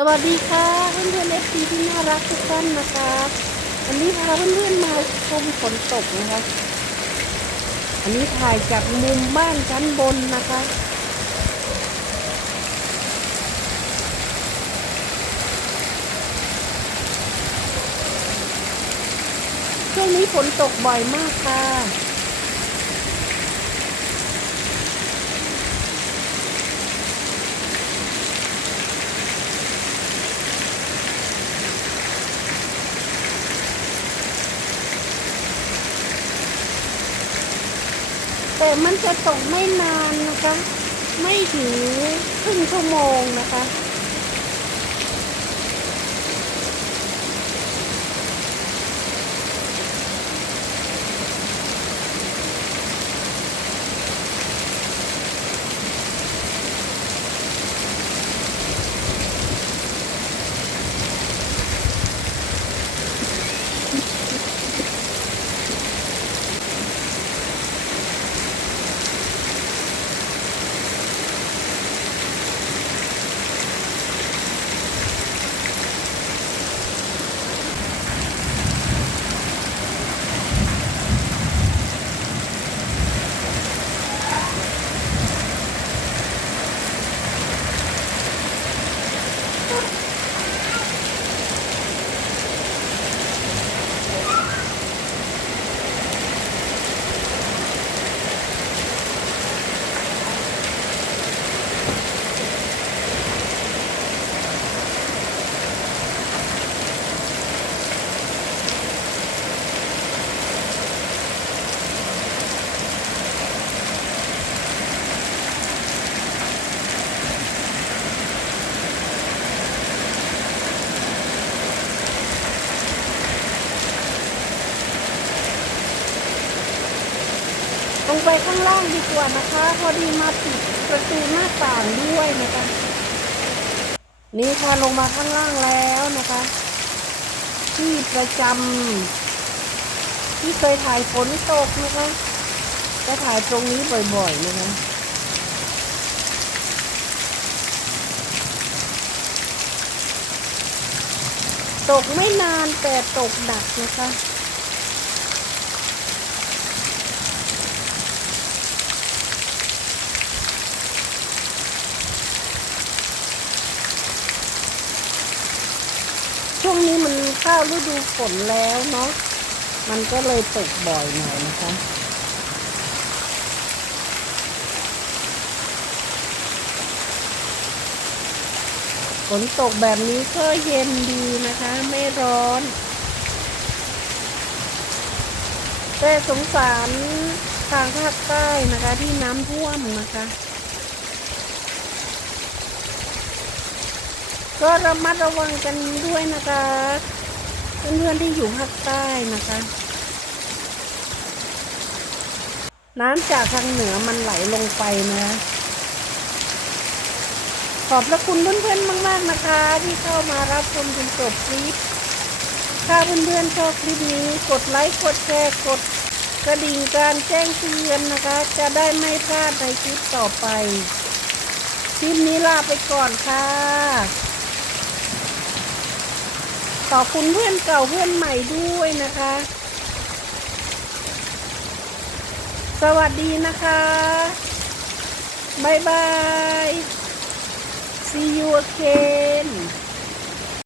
สวัสดีค่ะเพื่อนๆเอฟซีที่น่ารักทุกท่านนะคะวันนี้พาเพื่อนๆมาชมฝนตกนะคะ อันนี้ถ่ายจากมุมบ้านชั้นบนนะคะ ช่วงนี้ฝนตกบ่อยมากค่ะ แต่มันจะตกไม่นานนะคะ ไม่ถึงครึ่งชั่วโมงนะคะ งไปข้างล่างดีกว่านะคะ พอดีมาปิดประตูหน้าต่างด้วยนะคะ นี่ค่ะลงมาข้างล่างแล้วนะคะ ที่ประจำที่เคยถ่ายฝนตกนะคะจะถ่ายตรงนี้บ่อยๆนะคะตกไม่นานแต่ตกดักนะคะ ช่วงนี้มันเข้าฤดูฝนแล้วเนาะ มันก็เลยตกบ่อยหน่อยนะคะฝนตกแบบนี้ก็เย็นดีนะคะ ไม่ร้อน แต่สงสารทางภาคใต้นะคะที่น้ำท่วมนะคะ ก็ระมัดระวังกันด้วยนะคะเพื่อนๆที่อยู่ภาคใต้นะคะ น้ำจากทางเหนือมันไหลลงไปนะขอบพระคุณเพื่อนๆมาก ๆนะคะ ที่เข้ามารับชมจนจบคลิป ถ้าเพื่อนๆชอบคลิปนี้กดไลค์กดแชร์กดกระดิ่งการแจ้งเตือนนะคะ จะได้ไม่พลาดในคลิปต่อไป คลิปนี้ลาไปก่อนค่ะ ขอบคุณเพื่อนเก่าเพื่อนใหม่ด้วยนะคะ สวัสดีนะคะบายบาย see you again